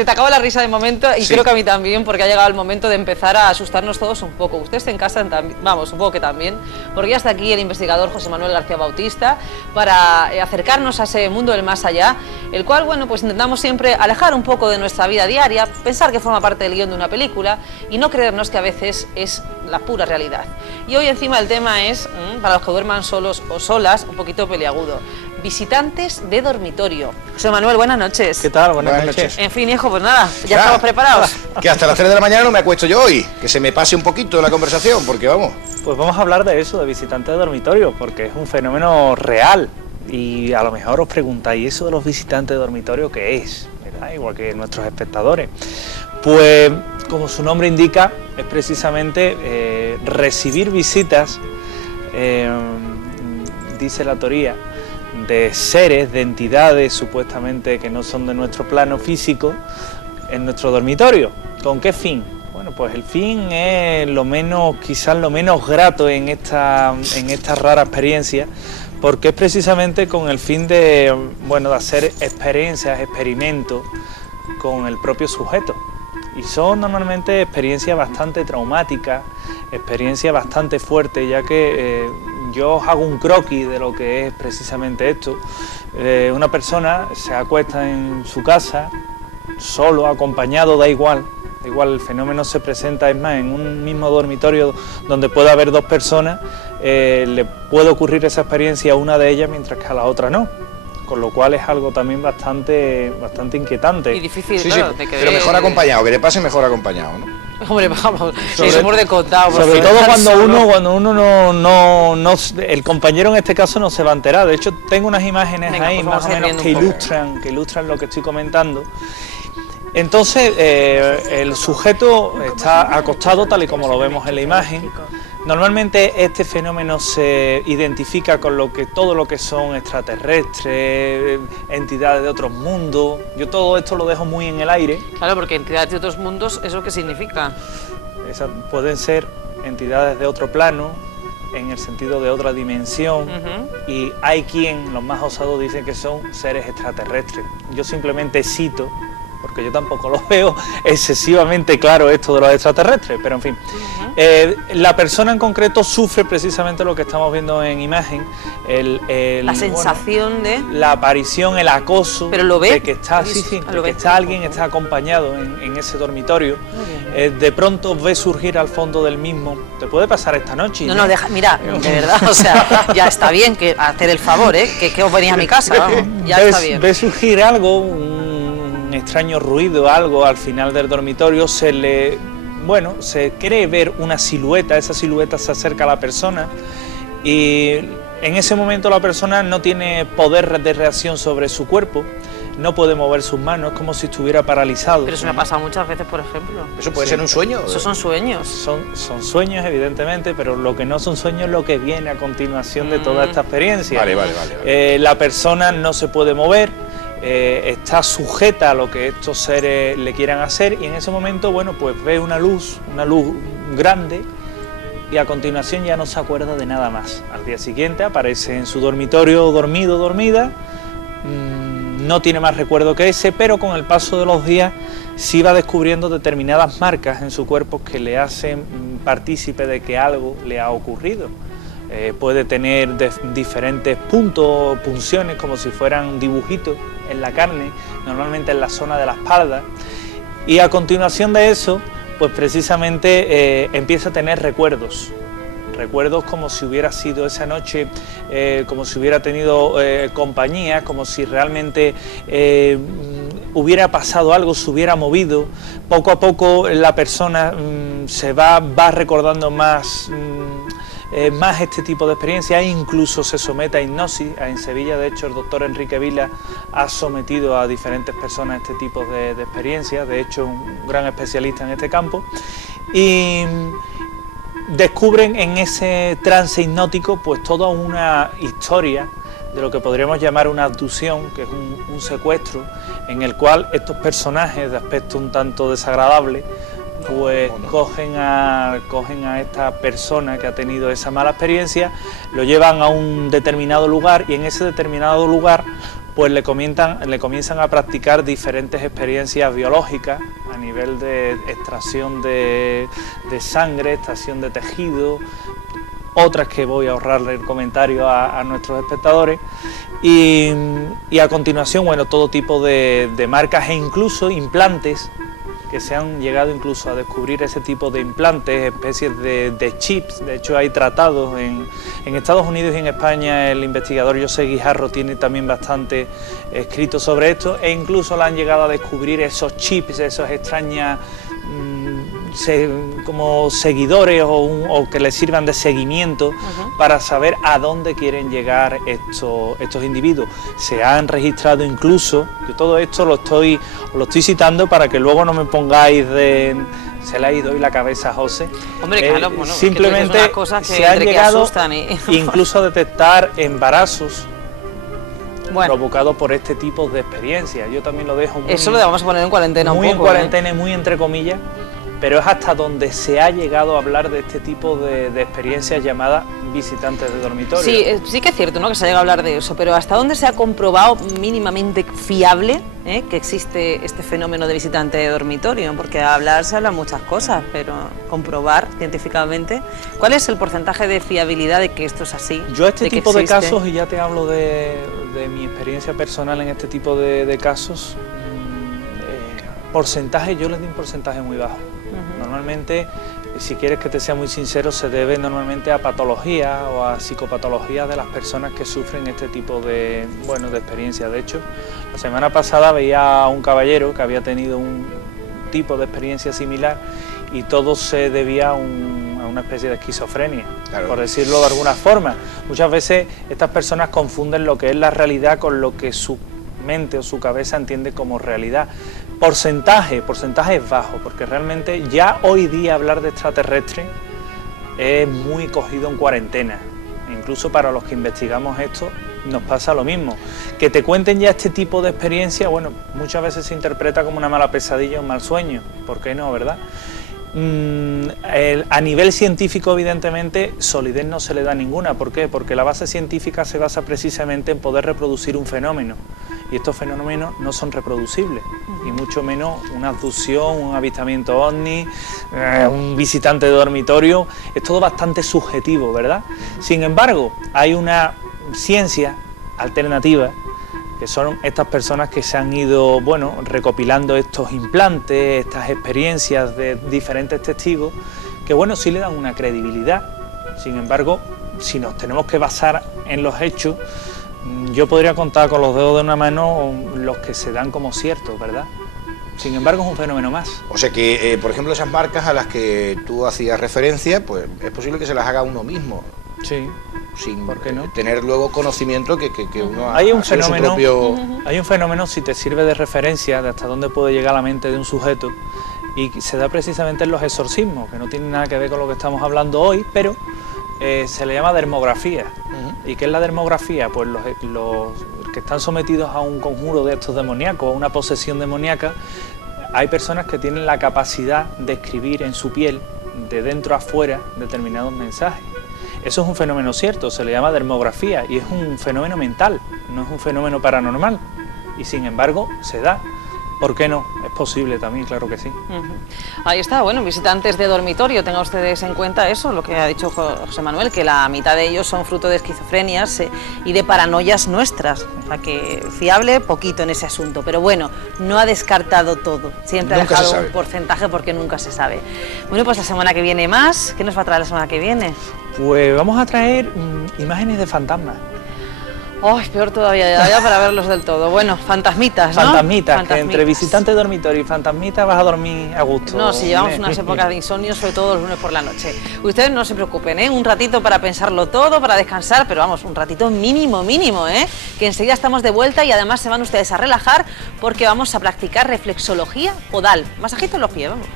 Se te acaba la risa de momento y Sí. creo que a mí también, porque ha llegado el momento de empezar a asustarnos todos un poco. Ustedes en casa, vamos, supongo que también, porque ya está aquí el investigador José Manuel García Bautista para acercarnos a ese mundo del más allá, el cual, bueno, pues intentamos siempre alejar un poco de nuestra vida diaria, pensar que forma parte del guión de una película y no creernos que a veces es la pura realidad. Y hoy encima el tema es, para los que duerman solos o solas, un poquito peliagudo. Visitantes de dormitorio. José Manuel, buenas noches. ¿Qué tal? Buenas noches. En fin, hijo, pues nada, ya estamos preparados. Que hasta las 3 de la mañana no me acuesto yo hoy, que se me pase un poquito la conversación, porque vamos. Pues vamos a hablar de eso, de visitantes de dormitorio, porque es un fenómeno real. Y a lo mejor os preguntáis, ¿eso de los visitantes de dormitorio qué es? ¿Verdad? Igual que nuestros espectadores. Pues, como su nombre indica, es precisamente recibir visitas, dice la teoría, de seres, de entidades supuestamente que no son de nuestro plano físico en nuestro dormitorio. ¿Con qué fin? Bueno, pues el fin es quizás lo menos grato en esta rara experiencia, porque es precisamente con el fin de, bueno, de hacer experimentos con el propio sujeto. Y son normalmente experiencias bastante traumáticas, experiencias bastante fuertes, ya que yo os hago un croquis de lo que es precisamente esto. Una persona se acuesta en su casa, solo, acompañado, da igual el fenómeno se presenta, es más, en un mismo dormitorio donde puede haber dos personas, le puede ocurrir esa experiencia a una de ellas mientras que a la otra no. Con lo cual es algo también bastante inquietante. Y difícil, Sí, claro, sí, de que pero mejor acompañado, que le pase mejor acompañado, ¿no? Hombre, vamos, somos de contado. Sobre todo cuando uno no, el compañero en este caso no se va a enterar. De hecho, tengo unas imágenes Venga, ahí pues más o vamos a ir menos viendo que ilustran lo que estoy comentando. Entonces, el sujeto está acostado tal y como lo vemos en la imagen. Normalmente este fenómeno se identifica con todo lo que son extraterrestres, entidades de otros mundos. Yo todo esto lo dejo muy en el aire. Claro, porque entidades de otros mundos, ¿eso qué significa? Pueden ser entidades de otro plano, en el sentido de otra dimensión, y hay quien, los más osados, dicen que son seres extraterrestres. Yo simplemente cito, porque yo tampoco lo veo excesivamente claro esto de los extraterrestres, pero en fin. La persona en concreto sufre precisamente lo que estamos viendo en imagen, la sensación de... la aparición, el acoso, ¿Pero lo ve? de que está, alguien está acompañado en ese dormitorio. De pronto ve surgir al fondo del mismo. ¿Te puede pasar esta noche? No, deja, mira, de verdad, o sea, ya está bien que hacer el favor, que os venís a mi casa, vamos, ya está bien. Ve surgir algo, un extraño ruido, algo al final del dormitorio, se cree ver una silueta, esa silueta se acerca a la persona y en ese momento la persona no tiene poder de reacción sobre su cuerpo, no puede mover sus manos, es como si estuviera paralizado. Pero eso me ha pasado muchas veces, por ejemplo. ¿Eso puede ser un sueño? Esos son sueños. Son sueños, evidentemente, pero lo que no son sueños es lo que viene a continuación de toda esta experiencia. Vale. La persona no se puede mover, está sujeta a lo que estos seres le quieran hacer y en ese momento, bueno, pues ve una luz grande y a continuación ya no se acuerda de nada más. Al día siguiente aparece en su dormitorio dormida, no tiene más recuerdo que ese, pero con el paso de los días sí va descubriendo determinadas marcas en su cuerpo que le hacen partícipe de que algo le ha ocurrido. Puede tener diferentes punciones como si fueran dibujitos en la carne, normalmente en la zona de la espalda, y a continuación de eso, pues precisamente empieza a tener recuerdos como si hubiera sido esa noche, como si hubiera tenido compañía, como si realmente hubiera pasado algo, se hubiera movido. Poco a poco la persona se va recordando más este tipo de experiencias e incluso se somete a hipnosis. En Sevilla, de hecho, el doctor Enrique Vila ha sometido a diferentes personas a este tipo de experiencias, de hecho, un gran especialista en este campo, y descubren en ese trance hipnótico pues toda una historia de lo que podríamos llamar una abducción, que es un secuestro, en el cual estos personajes de aspecto un tanto desagradable pues cogen a esta persona que ha tenido esa mala experiencia, lo llevan a un determinado lugar y en ese determinado lugar pues le comienzan a practicar diferentes experiencias biológicas a nivel de extracción de sangre, extracción de tejido, otras que voy a ahorrarle el comentario a nuestros espectadores, y a continuación, bueno, todo tipo de marcas e incluso implantes, que se han llegado incluso a descubrir ese tipo de implantes, especies de chips. De hecho hay tratados en Estados Unidos y en España. El investigador José Guijarro tiene también bastante escrito sobre esto, e incluso le han llegado a descubrir esos chips, esos extrañas como seguidores o que les sirvan de seguimiento para saber a dónde quieren llegar estos individuos. Se han registrado incluso, yo todo esto lo estoy citando para que luego no me pongáis de... Se le ha ido hoy la cabeza a José. Hombre, claro, bueno, simplemente es una cosa que se han llegado y... incluso a detectar embarazos, bueno, provocado por este tipo de experiencias. Yo también lo dejo muy... Eso lo vamos a poner en cuarentena muy un poco. Muy en cuarentena y muy entre comillas, pero es hasta donde se ha llegado a hablar de este tipo de experiencias llamadas visitantes de dormitorio. Sí, sí que es cierto, ¿no?, que se ha llegado a hablar de eso, pero ¿hasta dónde se ha comprobado mínimamente fiable que existe este fenómeno de visitante de dormitorio? Porque a hablar se hablan muchas cosas, pero comprobar científicamente, ¿cuál es el porcentaje de fiabilidad de que esto es así? Yo este tipo de casos, y ya te hablo de mi experiencia personal en este tipo de casos, porcentaje, yo les doy un porcentaje muy bajo. Normalmente, si quieres que te sea muy sincero, se debe normalmente a patologías o a psicopatologías de las personas que sufren este tipo de experiencias. De hecho, la semana pasada veía a un caballero que había tenido un tipo de experiencia similar y todo se debía a una especie de esquizofrenia, claro, por decirlo de alguna forma. Muchas veces estas personas confunden lo que es la realidad con lo que su mente o su cabeza entiende como realidad. Porcentaje es bajo, porque realmente ya hoy día hablar de extraterrestres es muy cogido en cuarentena. Incluso para los que investigamos esto nos pasa lo mismo. Que te cuenten ya este tipo de experiencia, bueno, muchas veces se interpreta como una mala pesadilla o un mal sueño. ¿Por qué no, verdad? A nivel científico, evidentemente, solidez no se le da ninguna. ¿Por qué? Porque la base científica se basa precisamente en poder reproducir un fenómeno, y estos fenómenos no son reproducibles, y mucho menos una abducción, un avistamiento ovni, un visitante de dormitorio. Es todo bastante subjetivo, ¿verdad? Sin embargo, hay una ciencia alternativa, que son estas personas que se han ido, bueno, recopilando estos implantes, estas experiencias de diferentes testigos, que, bueno, sí le dan una credibilidad. Sin embargo, si nos tenemos que basar en los hechos, yo podría contar con los dedos de una mano los que se dan como ciertos, ¿verdad? Sin embargo, es un fenómeno más. O sea que, por ejemplo, esas marcas a las que tú hacías referencia, pues es posible que se las haga uno mismo. Sí. Sin ¿por qué no? Tener luego conocimiento que uno hay un ha sido fenómeno, su propio... Hay un fenómeno, si te sirve de referencia, de hasta dónde puede llegar la mente de un sujeto, y se da precisamente en los exorcismos, que no tiene nada que ver con lo que estamos hablando hoy, pero se le llama dermografía. ¿Y qué es la dermografía? Pues los que están sometidos a un conjuro de estos demoníacos, a una posesión demoníaca, hay personas que tienen la capacidad de escribir en su piel, de dentro a afuera, determinados mensajes. Eso es un fenómeno cierto, se le llama dermografía, y es un fenómeno mental, no es un fenómeno paranormal, y sin embargo se da. ¿Por qué no? Es posible también, claro que sí. Ahí está, bueno, visitantes de dormitorio, tengan ustedes en cuenta eso, lo que ha dicho José Manuel, que la mitad de ellos son fruto de esquizofrenias y de paranoias nuestras. O sea que fiable, poquito en ese asunto, pero bueno, no ha descartado todo, siempre Nunca ha dejado un porcentaje porque nunca se sabe. Bueno, pues la semana que viene más, ¿qué nos va a traer la semana que viene? Pues vamos a traer imágenes de fantasmas. ¡Ay, peor todavía, ya para verlos del todo! Bueno, fantasmitas, ¿no? Fantasmitas, que entre visitante de dormitorio y fantasmita vas a dormir a gusto. No, si llevamos unas épocas de insomnio, sobre todo los lunes por la noche. Ustedes no se preocupen, un ratito para pensarlo todo, para descansar, pero vamos, un ratito mínimo, que enseguida estamos de vuelta y además se van ustedes a relajar porque vamos a practicar reflexología podal. Masajito en los pies, vamos.